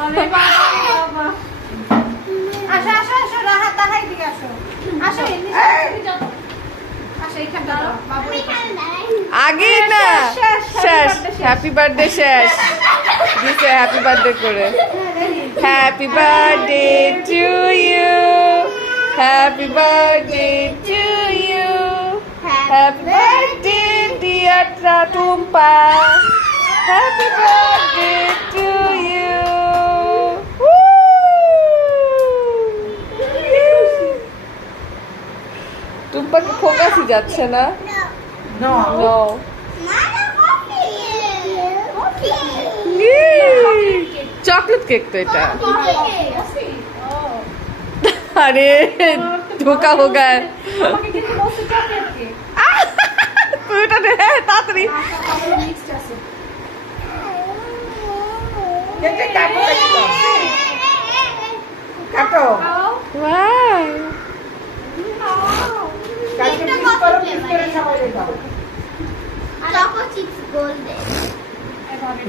আরে বাবা আসো আসো আসো রাহা তাহাই দিকে আসো আসো আসো এইখানে দাও বাবু আগে না শেষ হ্যাপি বার্থডে শেষ দিছে হ্যাপি বার্থডে করে happy birthday to you happy birthday to you happy birthday dear Tumpa happy birthday to you টুম্পাকে ফোকাসই যাচ্ছে না No. নো চকলেট কেক তো এটা अरे धोखा हो गया আমাকে কিন্তু বলছে চকলেট কেক তুই এটা দে তাড়াতাড়ি মিক্সড আছে Este capo de Capo. খাও ওয়াও Capo piece করে সবাই দাও। Choco chips golden. এবারে